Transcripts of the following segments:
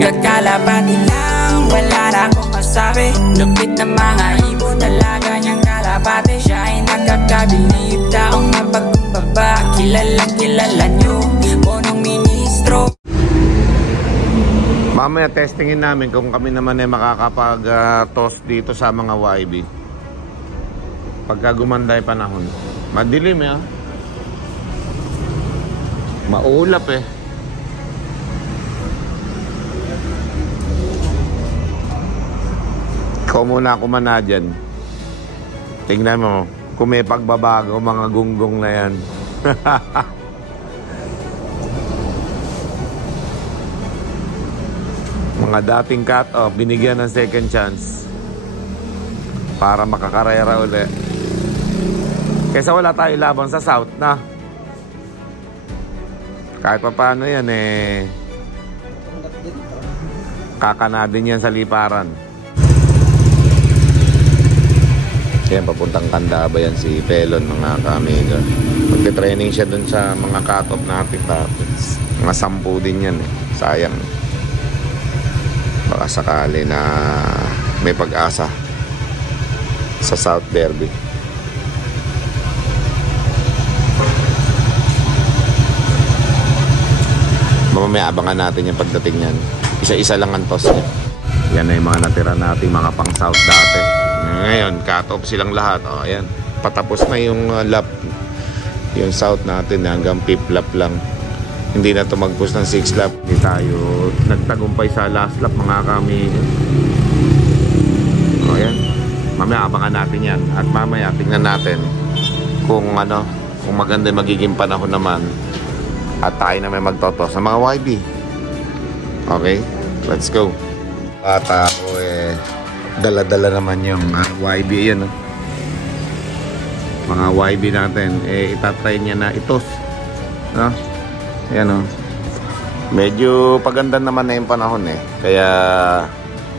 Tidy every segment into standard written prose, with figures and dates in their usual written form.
Kakalapati lang, wala na akong masabi. Lupit na mga ibon, talaga niyang kalapati. Siya ay nakakabilib, taong mapagkumbaba. Kilalang kilala niyo, punong ministro. Mamaya testingin namin kung kami naman ay makakapag-toss dito sa mga YB pagka gumanda yung panahon. Madilim maulap Ikaw muna kumana dyan. Tingnan mo kung may pagbabago mga gunggong na yan. Mga dating cut-off, binigyan ng second chance para makakarera uli. Kesa wala tayo laban sa South na. Kahit pa paano yan kakanadin yan sa liparan. Yan, papuntang Candaba yan si Pelon, mga ka-amiga. Magte-training siya dun sa mga cut-off natin tapos. Mga 10 din yan sayang. Baka sakali na may pag-asa sa South Derby. Mamaya abangan natin yung pagdating niyan. Isa-isa lang ang toss niya. Yan na yung mga natira natin, mga pang South dati. Ngayon, cut-off silang lahat. Ayan. Patapos na yung lap. Yung South natin hanggang 5th lap lang. Hindi na tumagpos ng 6th lap. Hindi tayo nagtagumpay sa last lap, mga kami. Ayan. Mamaya abangan natin yan. At mamaya tingnan natin kung maganda magiging panahon naman. At tayo na may magtoto sa mga YB. Okay? Let's go. At ako dala-dala naman yung YB yan. Mga YB natin. Itatry niya na itos. Ayan medyo paganda naman na yung panahon kaya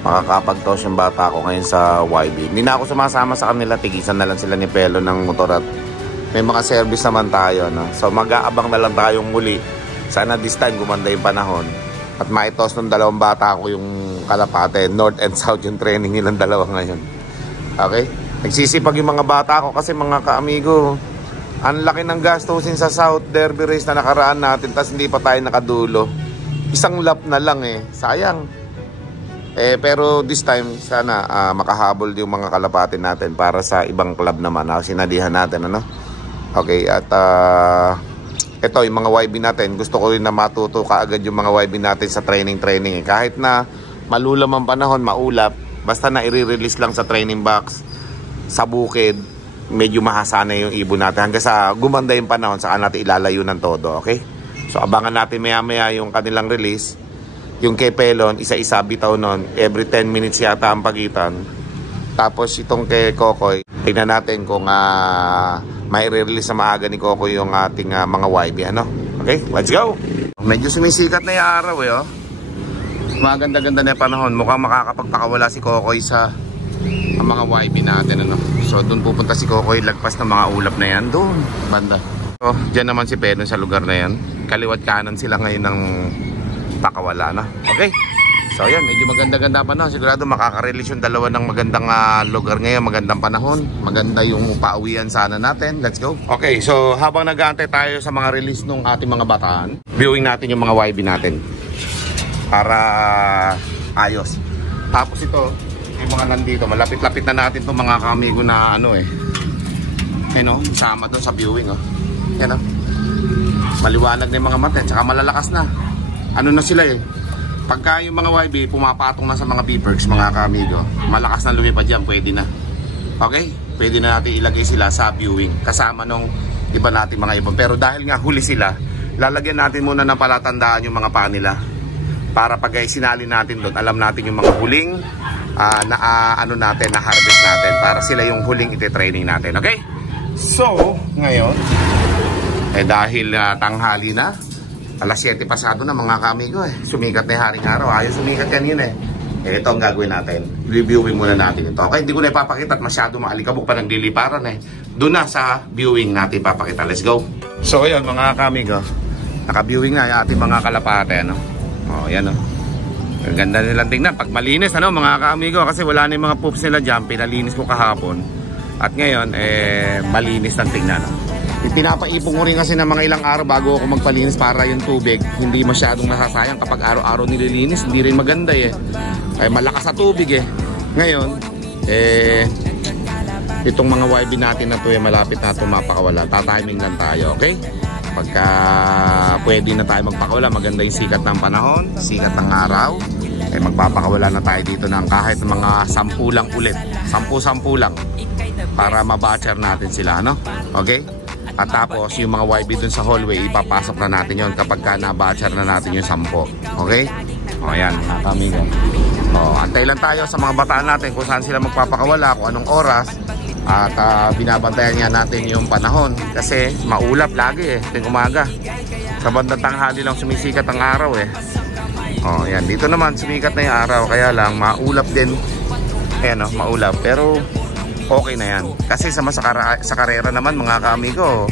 makakapag-toss yung bata ko ngayon sa YB. Hindi na ako sumasama sa kanila. Tigisan na lang sila ni Pelo ng motor at may mga service naman tayo, so mag-aabang na lang tayong muli. Sana this time gumanda yung panahon at maitos ng dalawang bata ko yung kalapate. North and South yung training nilang dalawa ngayon. Okay? Nagsisipag yung mga bata ko kasi, mga ka-amigo, ang laki ng gastusin sa South Derby race na nakaraan natin tas hindi pa tayo nakadulo. Isang lap na lang sayang. Pero this time sana makahabol yung mga kalapate natin para sa ibang club naman. Sinadihan natin Okay, at ito yung mga YB natin. Gusto ko rin na matuto kaagad yung mga YB natin sa training. Kahit na malulam ang panahon, maulap, basta na i-release lang sa training box, sa bukid, medyo mahasana yung ibon natin. Hanggang sa gumanda yung panahon, saka natin ilalayo ng todo, okay? So abangan natin maya-maya yung kanilang release. Yung kay Pelon, isa-isa bitaw nun. Every 10 minutes yata ang pagitan. Tapos itong kay Kokoy, tingnan natin kung may re-release sa maaga ni Kokoy yung ating mga YB. Okay, let's go! Medyo sumisikat na yung araw maganda-ganda na yung panahon. Mukhang makakapagpakawala si Kokoy sa mga YB natin. So doon pupunta si Kokoy, lagpas ng mga ulap na yan. Doon, banda. So dyan naman si Pelon sa lugar na yan. Kaliwat kanan sila ngayon ng pakawala Okay? So yan, medyo maganda-ganda pa sigurado makaka-release yung dalawa ng magandang lugar ngayon, magandang panahon. Maganda yung pauwian sana natin. Let's go. Okay, so habang nag-aantay tayo sa mga release ng ating mga bataan, viewing natin yung mga YB natin para ayos. Tapos ito, yung mga nandito, malapit-lapit na natin itong mga kamigo na sama doon sa viewing yan maliwanag na yung mga mata, tsaka malalakas na na sila pagka yung mga YB pumapatong na sa mga B-perks, mga kamigo, malakas na lumipad dyan, pwede na. Okay? Pwede na natin ilagay sila sa viewing kasama nung iba natin mga ibon. Pero dahil nga huli sila, lalagyan natin muna ng palatandaan yung mga paa nila para pag sinali natin doon, alam natin yung mga huling na harvest natin para sila yung huling ite-training natin. Okay? So, ngayon dahil tanghali na, alas 7 pasado na, mga kamigo sumikat na yung haring araw. Ayos sumikat kanina ito ang gagawin natin. Reviewing muna natin ito. Okay, hindi ko na ipapakita at masyado maalikabok pa ng liliparan Doon na sa viewing natin ipapakita. Let's go. So ayun, mga kamigo, naka-viewing na yung ating mga kalapate yan Ang ganda nilang tingnan. Pag malinis, ano, mga ka-amigo, kasi wala na yung mga poops nila dyan. Pinalinis ko kahapon. At ngayon, malinis ang tingnan. Pinapaipon ko rin kasi ng mga ilang araw bago ako magpalinis para yung tubig hindi masyadong nasasayang. Kapag araw-araw nililinis, hindi rin maganda eh. Ay malakas sa tubig eh. Ngayon, itong mga YB natin na to malapit na ito mapakawala. Tatiming lang tayo, okay? Pagka pwede na tayo magpakawala, maganda yung sikat ng panahon, sikat ng araw, magpapakawala na tayo dito ng kahit mga 10 lang ulit, 10 lang para mabatcher natin sila, ano? Okay? At tapos yung mga YB dun sa hallway, ipapasok na natin yon kapag ka nabatcher na natin yung 10, okay? O yan, mga kamigo. O, antay lang tayo sa mga bataan natin kung saan sila magpapakawala, kung anong oras. At binabantayan nga natin yung panahon kasi maulap lagi tuwing umaga. Sa bandang tanghali lang sumisikat ang araw Oh, yan. Dito naman sumikat na yung araw kaya lang maulap din. Ayan, maulap. Pero okay na yan. Kasi sa karera naman mga kaamigo,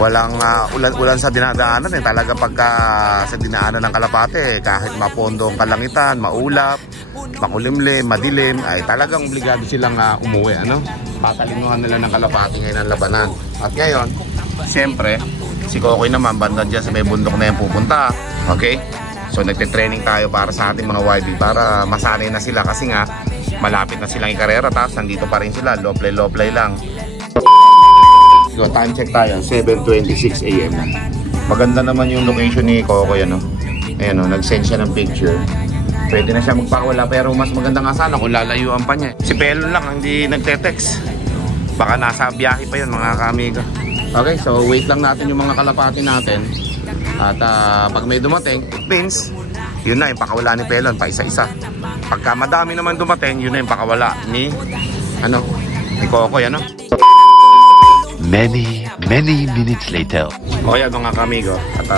walang ulan-ulan sa dinadaanan Talaga pagka sa dinaanan ng Kalapate, kahit mapondo ang kalangitan, maulap, makulimlim, madilim, ay talagang obligado silang umuwi, ano? Patalinguhan nila ng Kalapate ngayon ang labanan. At ngayon, siyempre, si Kokoy naman, banda dyan sa may bundok na yan pupunta. Okay? So, nagte-training tayo para sa ating mga YB para masanay na sila kasi nga, malapit na silang ikarera. Tapos, nandito pa rin sila. Loplay lang. So, time check tayo. 7:26 AM na. Maganda naman yung location ni Kokoy, ano? Ayan, nag-send siya ng picture. Pwede na siya magpakawala pero mas maganda nga sana kung lalayuan pa niya. Si Pelon lang hindi nagte-text. Baka nasa biyahe pa yun mga kaamigo. Okay, so wait lang natin yung mga kalapati natin. At pag may dumating, it means yun na yung pakawala ni Pelon pa isa-isa. Pagka madami naman dumating, yun na yung pakawala ni Kokoy, ano? Many minutes later. O yan mga kamigo. At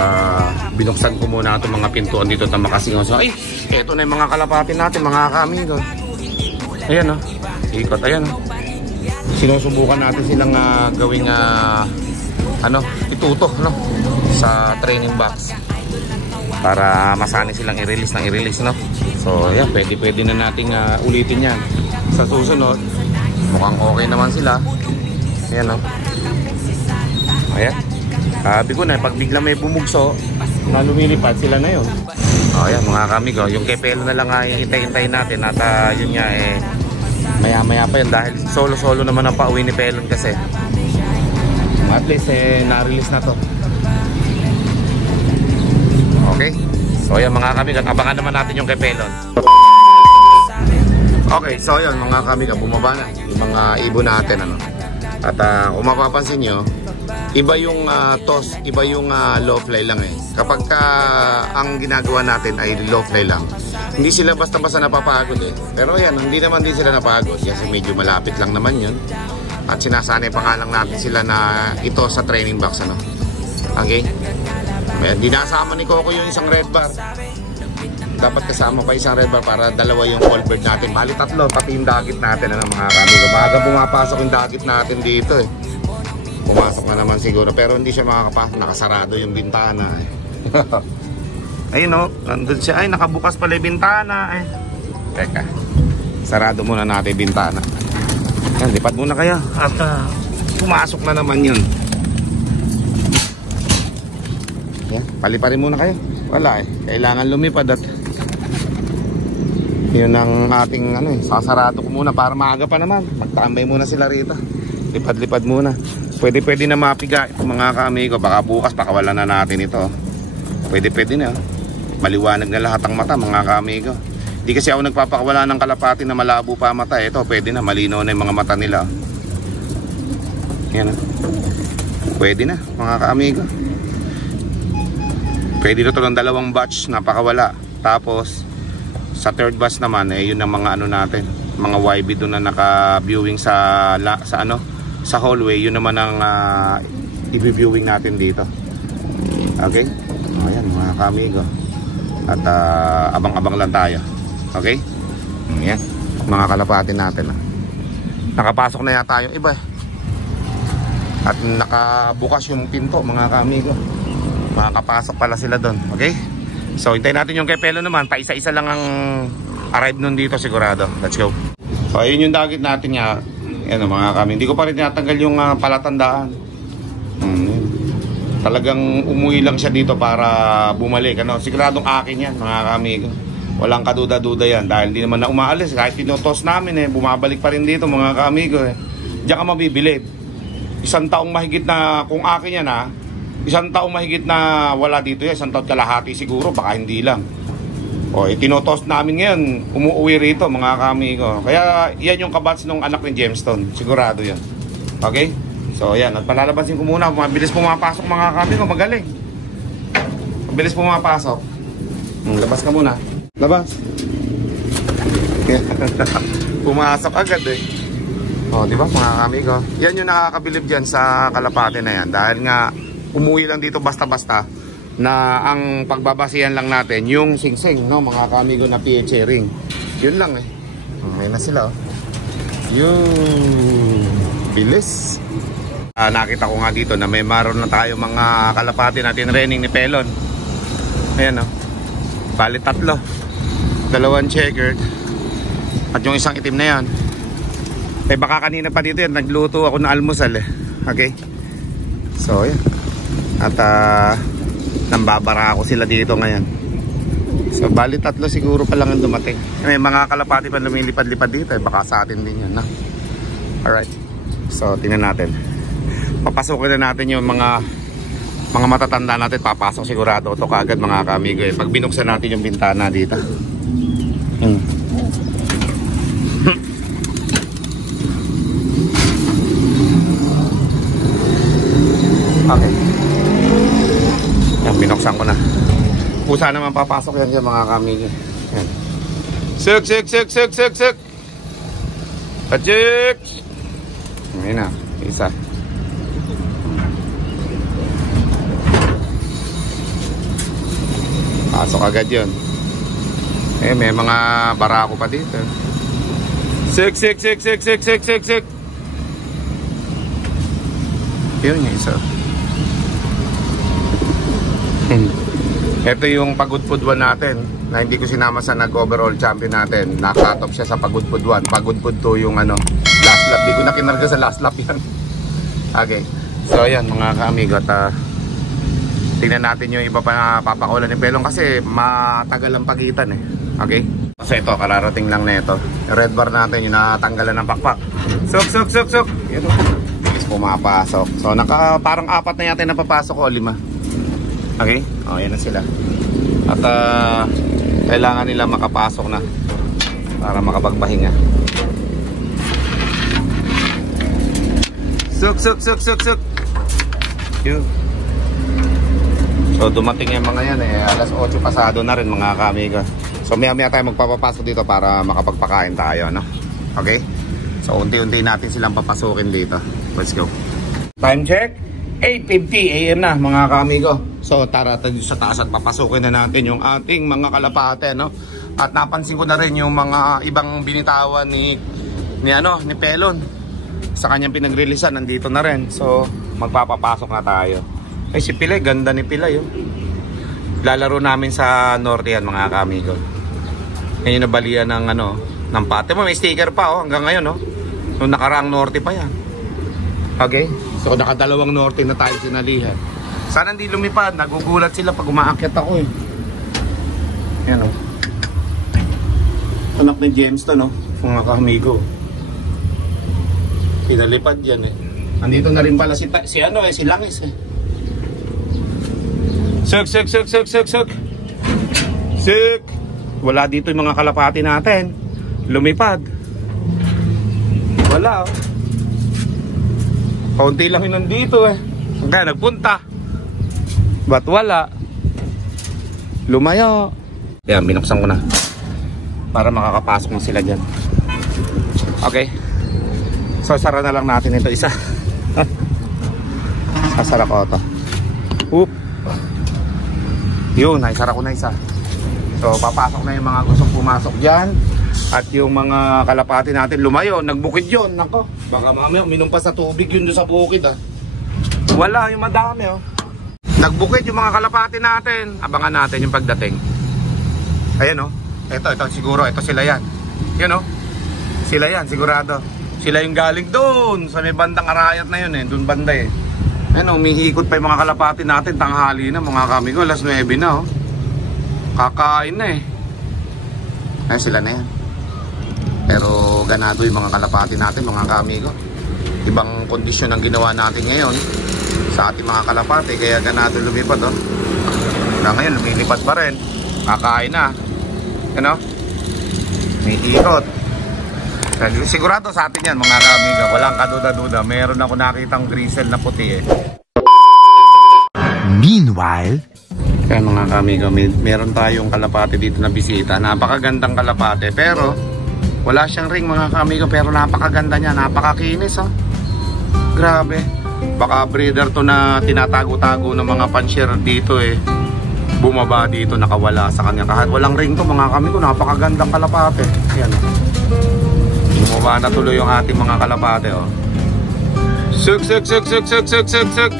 binuksan ko muna itong mga pintuan dito na makasingaw. So, ay, eto na yung mga kalapati natin mga kamigo. Ayan ikot, ayan Sinusubukan natin silang gawing ituto sa training box. Para masanay silang i-release no. So, ayan, pwede na nating ulitin yan. Sa susunod, mukhang okay naman sila. Ayan Ayan. Sabi ko na, pag bigla may bumugso, na lumilipad sila na yun. Ayan mga kamigo, yung kay Pelo na lang hintay-hintayin natin. At yun nga maya-maya pa yun dahil solo-solo naman ang pauwi ni Pelon kasi. At least na-release na to. Okay. So ayan mga kamigo, abangan naman natin yung kay Pelon. Okay, so ayan mga kamigo, bumaba na yung mga ibon natin At kung mapapansin nyo, iba yung toss, iba yung low fly lang Kapag ang ginagawa natin ay low fly lang, hindi sila basta-basta napapagod Pero ayan, hindi naman din sila napagod kasi medyo malapit lang naman yun. At sinasanay pa nga lang natin sila na ito sa training box Okay? Ayan, dinasama ni Coco yung isang red bar. Dapat kasama pa isang red bar para dalawa yung call bird natin. Bali 3, pati yung dagit natin mga kamigo. Maaga pumapasok yung dagit natin dito Pumasok na naman siguro pero hindi siya makakapasok. Nakasarado yung bintana Ayun nandun siya. Ay, nakabukas pala yung bintana Teka, sarado muna natin yung bintana. Ayan, lipad muna kayo. At pumasok na naman yun. Ayan, paliparin muna kayo. Wala kailangan lumipad at yun ang ating sasarado ko muna para maaga pa naman. Magtambay muna sila rito. Lipad-lipad muna. Pwede na mapiga ito mga kaamigo. Baka bukas pakawalan na natin ito. Pwede na. Maliwanag na lahat ang mata mga kaamigo. Di kasi ako nagpapakawala ng kalapati na malabo pa mata. Ito pwede na. Malinaw na yung mga mata nila. Yan Pwede na mga kaamigo. Pwede na ito ng 2 batch na pakawala. Tapos sa 3rd batch naman yun ang mga natin, mga YB doon na naka-viewing sa hallway. Yun naman ang i-viewing natin dito. Okay? Ayan mga kamigo. At abang-abang lang tayo. Okay? Ayan. Mga kalapati natin Nakapasok na yata yung iba At nakabukas yung pinto mga kamigo. Makakapasok pala sila doon. Okay? So hintayin natin yung kay Pelo naman. Pa isa-isa lang ang arrive nun dito sigurado. Let's go. So ayun yung dagit natin nga. Yan mga kami. Hindi ko pa rin tinatanggal yung palatandaan. Talagang umuwi lang siya dito para bumalik. Ano? Siguradong akin yan mga kami. Walang kaduda-duda yan. Dahil hindi naman na umaalis. Kahit pinutos namin bumabalik pa rin dito mga kami ko Diyan ka mabibilib. Isang taong mahigit na, kung akin yan isang taong mahigit na wala dito yan. Isang taong kalahati siguro, baka hindi lang. Tinotos namin ngayon, umuwi rito mga kami ko. Kaya yan yung kabats ng anak ni Gemstone. Sigurado yan. Okay? So yan, at palalabasin ko muna. Mabilis pumapasok mga kami ko, magaling. Mabilis pumapasok. Labas ka muna. Labas. Pumasok agad di ba mga kami ko? Yan yung nakakabilib dyan sa Kalapate na yan. Dahil nga umuwi lang dito basta-basta na ang pagbabasihan lang natin yung singsing, no mga kami ko na PHA ring. Yun lang Ayun na sila Yung bilis. Nakita ko nga dito na may maroon na tayo mga Kalapate natin training ni Pelon. Ayan bali 3. 2 checkered at yung isang itim na yan. Baka kanina pa dito yan, nagluto ako ng almusal Okay. So yan. At nambabara ako sila dito ngayon. So bali 3 siguro pa lang ang dumating. May mga Kalapate pa lumilipad-lipad dito baka sa atin din yan Alright. So tingnan natin. Papasukin na natin yung mga matatanda natin. Papasok sigurado ito kaagad mga kamigo pag binuksan natin yung bintana dito. Okay. Yan, binuksan ko na. Pusa naman papasok yan mga kamigo. Yan. Sik. Pachik. Ngayon na, isa. Pasok agad yun. May mga barako pa dito. Sik. Yun yung isa. Ito yung Pagudpud 1 natin na hindi ko sinama sa nag-overall champion natin. Nakatop siya sa Pagudpud 1. Pagudpud 2 yung last lap. Di ko na kinarga sa last lap yan. Okay. So ayan mga kaamigo. Tingnan natin yung iba pa na papakulan ni Pelong kasi matagal ang pagitan Okay. So ito, kararating lang na ito. Yung red bar natin yung natanggalan ng pakpak. Suk. Ito. Pumapasok. So parang 4 na yata napapasok o 5. Okay? Yan na sila. At kailangan nila makapasok na para makapagpahinga. Suk. Yun. So dumating yung mga yan alas 8 pasado na rin mga kamiga. So maya tayo magpapapasok dito para makapagpakain tayo Okay? So unti-unti natin silang papasukin dito. Let's go. Time check 8:50 AM na mga kamigo. So tara tayo sa taas at papasukin na natin yung ating mga Kalapate At napansin ko na rin yung mga ibang binitawan ni Pelon. Sa kanyang pinag-releasean nandito na rin. So magpapapasok na tayo. Si Pilay, ganda ni Pilay Lalaro namin sa Norte yan mga kamigo. Ngayon nabalian ng pate mo. May sticker pa hanggang ngayon Nung nakaraang Norte pa yan. Okay? So nakadalawang Norte na tayo sinalihan. Sana hindi lumipad. Nagugulat sila pag umaakyat ako Yan Anak ni Gemstone mga kamigo. Pinalipad yan Andito na rin pala si Langis Sik. Wala dito yung mga Kalapate natin. Lumipad. Wala Kaunti lang yun nandito Kaya nagpunta. Ba't wala? Lumayo. Yan, binuksan ko na para makakapasok na sila dyan. Okay. So sara na lang natin ito isa. Sasara ko ito. Oop. Yun, naisara ko na isa. So papasok na yung mga gustong pumasok dyan. At yung mga Kalapate natin lumayo, nagbukid yun. Nako, baka mamaya uminom pa sa tubig yun doon sa bukid Wala, yung madami Nagbukid yung mga kalapati natin. Abangan natin yung pagdating. Ayan o. Ito siguro. Ito sila yan. Yan o. Sila yan, sigurado. Sila yung galing doon. Sa may bandang Arayat na yun eh. Doon banda eh. Ayan o. Umiikot pa yung mga kalapati natin. Tanghali na mga kamigo. Alas 9 na o. Kakain na eh. Ayan sila na yan. Pero ganado yung mga kalapati natin mga kamigo. Ibang kondisyon ang ginawa natin ngayon sa ating mga kalapati. Kaya ganado lumipad o. Hanggang ngayon lumilipad pa rin. Kakain na. Ano? May ikot. Sigurado sa atin yan mga kamigo. Walang kaduda-duda. Meron ako nakitang grisel na puti eh. Meanwhile, kaya mga kamigo, meron tayong kalapate dito na bisita. Napakagandang kalapate. Pero wala siyang ring mga kamigo. Pero napakaganda niya. Napakakinis oh. Grabe. Baka breeder to na tinatago-tago ng mga pansier dito eh. Bumaba dito, nakawala sa kanya. Kahit walang ring to mga kamigo. Napakagandang kalapate. Ayan oh. Bumaba na tuloy yung ating mga kalapate oh. Suk. Pachuk. Suk.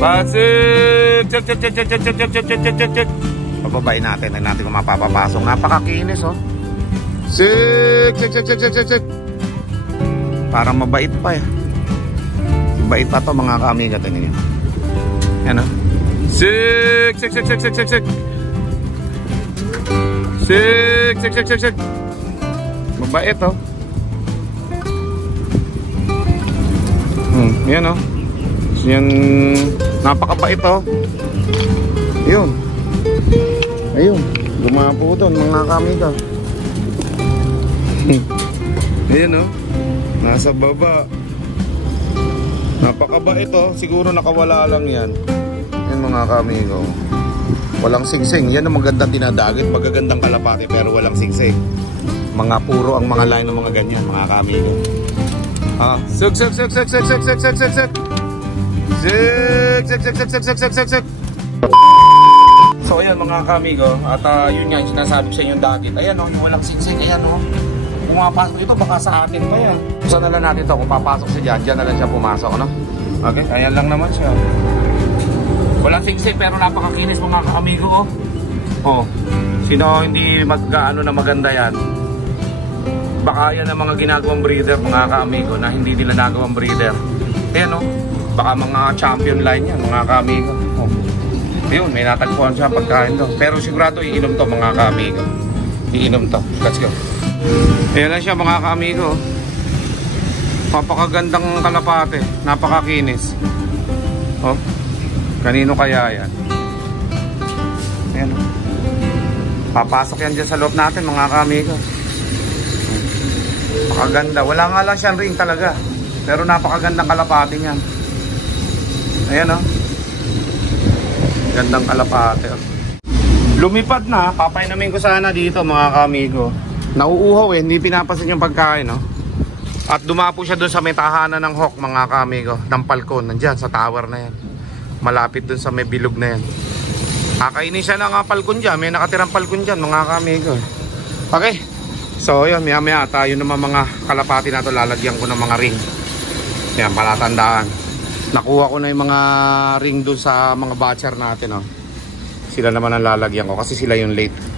Pasok. Pababain natin kung mapapapasok. Napakakinis oh. Sik. Parang mabait pa eh. Mabait pa to mga kamiga. Tingnan nyo. Yan oh. Sik. Mabait oh. Yan oh. Yan. Napakabait oh. Ayun. Gumapo doon mga kamiga. Ayan oh. Nasa baba. Napakabait oh. Siguro nakawala lang yan. Yan mga kamigo. Walang singsing. Yan ang magandang dinadagit. Magagandang kalapate pero walang singsing. Mga puro ang mga line ng mga ganyan mga kamigo. Suk. So ayan mga kamigo. At yun nga yung sinasabi sa inyong dagit. Ayan oh. Yung walang singsing. Ayan oh. Kung mapasok dito, baka sa atin pa yan. Saan na lang natin ito? Kung papasok siya dyan na lang siya pumasok, no? Okay, ayan lang naman siya. Walang singsing pero napakakinis mga ka-amigo, oh. Oh, sino hindi mag-ano na maganda yan? Baka yan ang mga ginagawang breeder, mga ka-amigo, na hindi nila nagawang breeder. Ayan, oh. Baka mga champion line yan, mga ka-amigo. Oh. Yun, may natagpuan siya pagkain to. Pero sigurado iinom to, mga ka-amigo. Iinom to. Let's go. Ayan na siya mga ka-amigo. Napakagandang kalapate. Napakakinis. Oh. Kanino kaya yan? Ayan oh. Papasok yan dyan sa loob natin mga ka-amigo. Napakaganda. Wala nga lang siyang ring talaga. Pero napakagandang kalapate niyan. Ayan oh. Gandang kalapate oh. Lumipad na. Papainamin ko sana dito mga ka-amigo. Nauuhaw eh, hindi pinapasin yung pagkain no? At dumapo siya doon sa may tahanan ng hawk mga kamigo, ng palkon, nandyan sa tower na yan. Malapit doon sa may bilog na yan. Kakainin siya ng palkon dyan, may nakatirang palkon dyan mga kamigo. Okay, so yun, maya tayo naman mga kalapati na to, lalagyan ko ng mga ring. Yan, palatandaan. Nakuha ko na yung mga ring doon sa mga batcher natin oh. Sila naman ang lalagyan ko kasi sila yung late.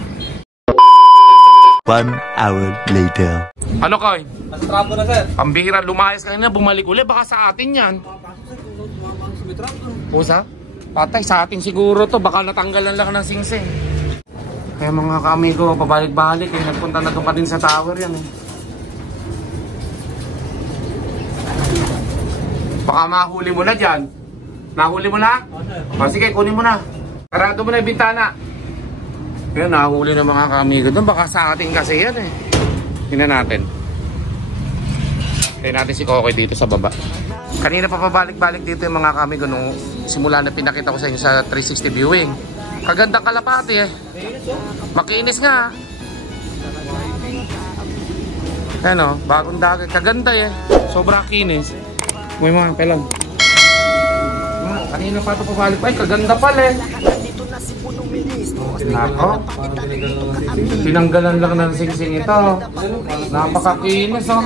1 hour later. Ano Koy? Nastrabo na sir. Pambihira, lumayas kanina, bumalik ulit. Baka sa atin yan. Pusa? Patay, sa atin siguro to. Baka natanggalan lang ng singsing. Kaya mga kamigo, pabalik-balik eh. Nagpunta na doon ka din sa tower yan eh. Baka mahuli mo na dyan. Nahuli mo na? O sige, kunin mo na. Karado mo na yung bintana. Yan, nahuli ng mga kamigo doon. Baka sa atin kasi yan eh. Tingnan natin. Tingnan natin si Kokoy dito sa baba. Kanina pa pabalik-balik dito yung mga kamigo nung simula na pinakita ko sa inyo sa 360 viewing. Kagandang kalapati eh. Makinis nga. Ayan o, bagong dagat. Kaganda eh. Sobrang kinis. May mga pelon. Kanina pa ito pabalik. Ay, kaganda pala eh. Nako. Tinanggalan lang ng singsing ito. Napakakinis oh.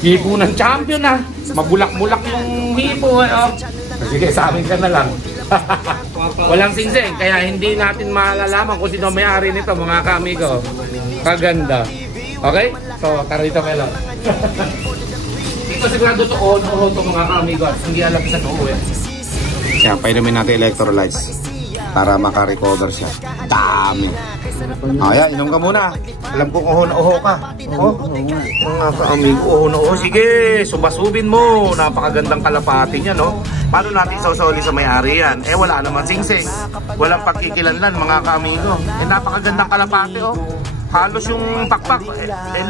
Hipo ng champion ah. Mabulak-bulak yung hipo eh oh. Sige, sa amin ka na lang. Walang singsing, kaya hindi natin malalaman kung sino may-ari nito mga kamigo. Kaganda. Okay? So, tara dito Melo. Dito sigurado to on to mga kamigo. Hindi alam sa to eh. Siya, painumin natin electrolytes para makarecover siya. Dami. Ayan, inom ka muna. Alam kong uho na uho ka. Oh, mga kaamigo, uho na uho. Sige, subasubin mo. Napakagandang kalapati niya, no? Paano natin sausoli sa may-ari yan? Eh, wala naman singsing. Walang pagkikilanlan, mga kaamigo. Eh, napakagandang kalapati, oh. Halos yung pakpak,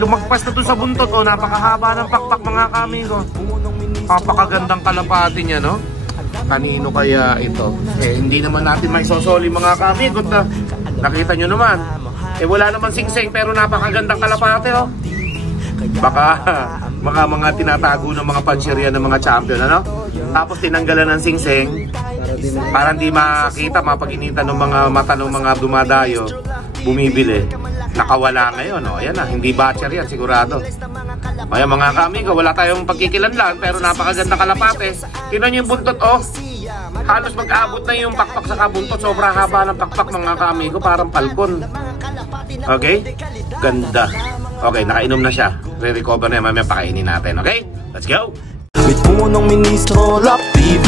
lumagpas na doon sa buntot, oh. Napakahaba ng pakpak, mga kaamigo. Napakagandang kalapati niya, no? Kanino kaya ito? Eh, hindi naman natin may sosoli mga kamigot na nakita nyo naman. Eh, wala naman singsing pero napakagandang kalapate oh. Baka mga tinatago ng mga panseriya ng mga champion, ano? Tapos tinanggalan ng singsing para hindi makita, mapag-initan ng mga mata ng mga dumadayo, bumibili. Nakawala ngayon, oh. Ayan na, hindi batcher yan, sigurado. Kaya mga kamigo, wala tayong pagkikilanlan pero napakaganda kalapate. Tingnan nyo yung buntot, oh. Halos mag-abot na yung pakpak sa kabuntot. Sobrang haba ng pakpak mga kamigo, parang palkon. Okay? Ganda. Okay, nakainom na siya. Re-recover na yan, mamaya pakainin natin. Okay? Let's go! With punong ministro, Lap TV.